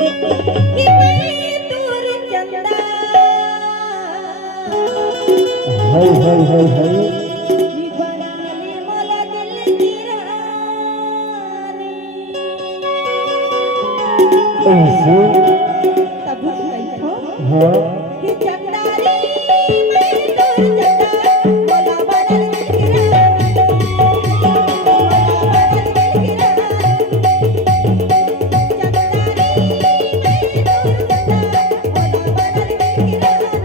कि मैं दूर चंदा हाय हाय हाय हाय कि बनाली मोला दिल की रानी ऐसे तब कैठो हाँ कि चंदारी मैं दूर चंदा मोला बनल दिल की रानी मोला बनल दिल की रानी चंदारी मैं दूर चंदा मोला बनल दिल की रानी मोला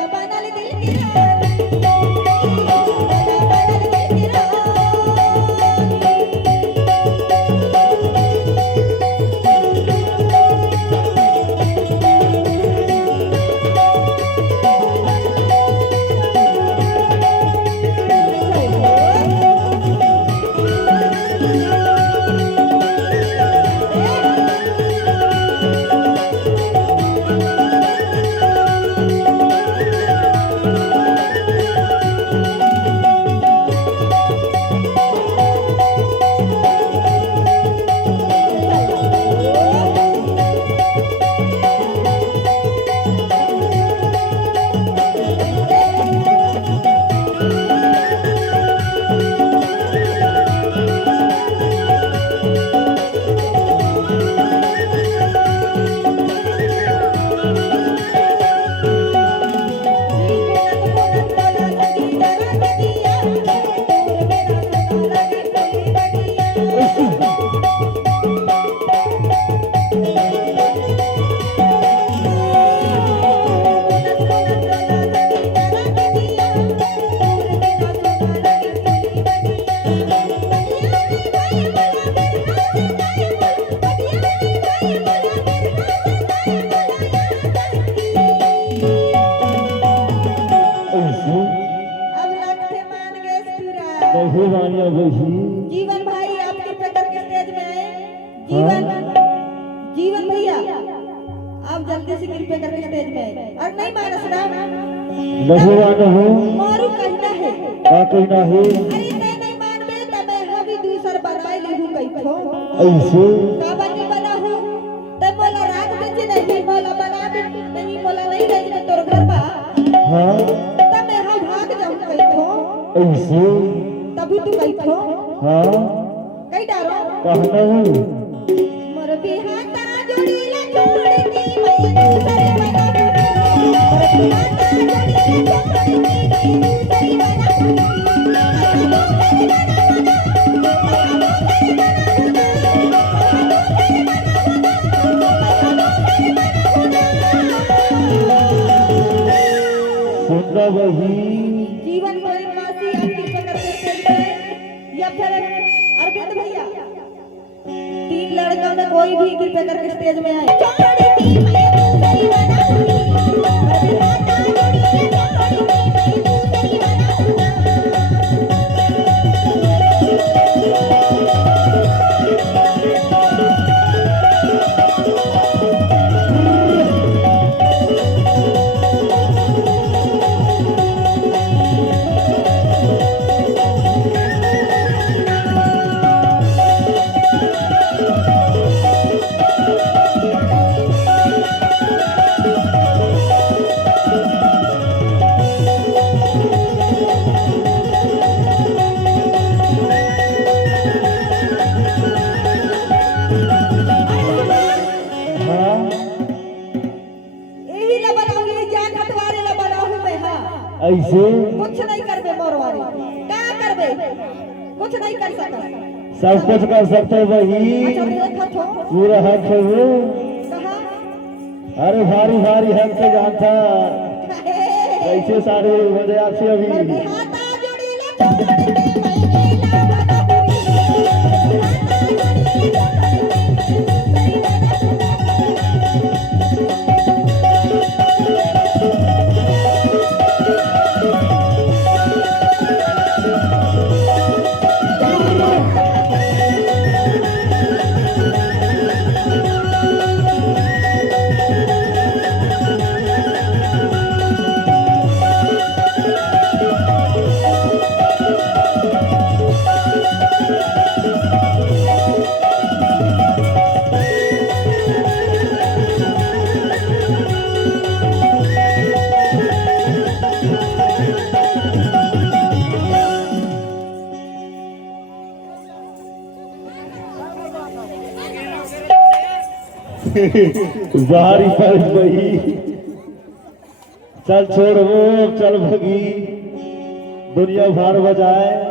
बनल दिल की रानी मला बनल दिल की रानी मला बनल दिल की ऐसे अब लगते मान गए पूरा कैसे वानिया बैठी जीवन भाई आपके पेटर के स्टेज में आए जीवन जीवन भैया आप जल्दी से कृपया करके स्टेज में आए और नहीं मानस ना लघुवान हो मारू कहना है का कहना है अरे नहीं मानबे त मैं हवी दूसर बनाए लेहू कैठो ऐसे का बनी बना हूं त मोला रात बजे नहीं मोला बना दे नहीं मोला नहीं रही मैं तोर घर बा हाँ त मैं हम भाग जाऊं कैठो ऐसे तभी तू कैठो हाँ कई डारो कहना है मोर बिहाता जोड़ी ला छोड़ के मैं दूसरे बना मोर बिहाता जोड़ी ला छोड़ के मैं दूसरे सुंदर वही जीवन भर मासी आपकी पकड़ के चलते या फिर अरविंद भैया तीन लड़कों में कोई भी कृपया करके स्टेज में आए छोड़ दी मैं दूसरी बनाऊंगी अरे माता जोड़ी छोड़ दी मैं दूसरी हाँ यही ला बनाऊंगी जान हटवारे ला बनाऊं मैं हां ऐसे कुछ नहीं करबे मोरवारी का करबे कुछ नहीं कर सकता सब कुछ कर सकते वही अच्छा देखा तो पूरा हक है वो कहा अरे भारी भारी हक से जानता कैसे सारे मजे आपसे अभी हाथा जोड़ी ले छोड़ के मैं ला बनाऊंगी हाथा जोड़ी ले छोड़ के बाहरी फर्ज वही। चल छोड़ वो, चल भगी दुनिया भार बजाए।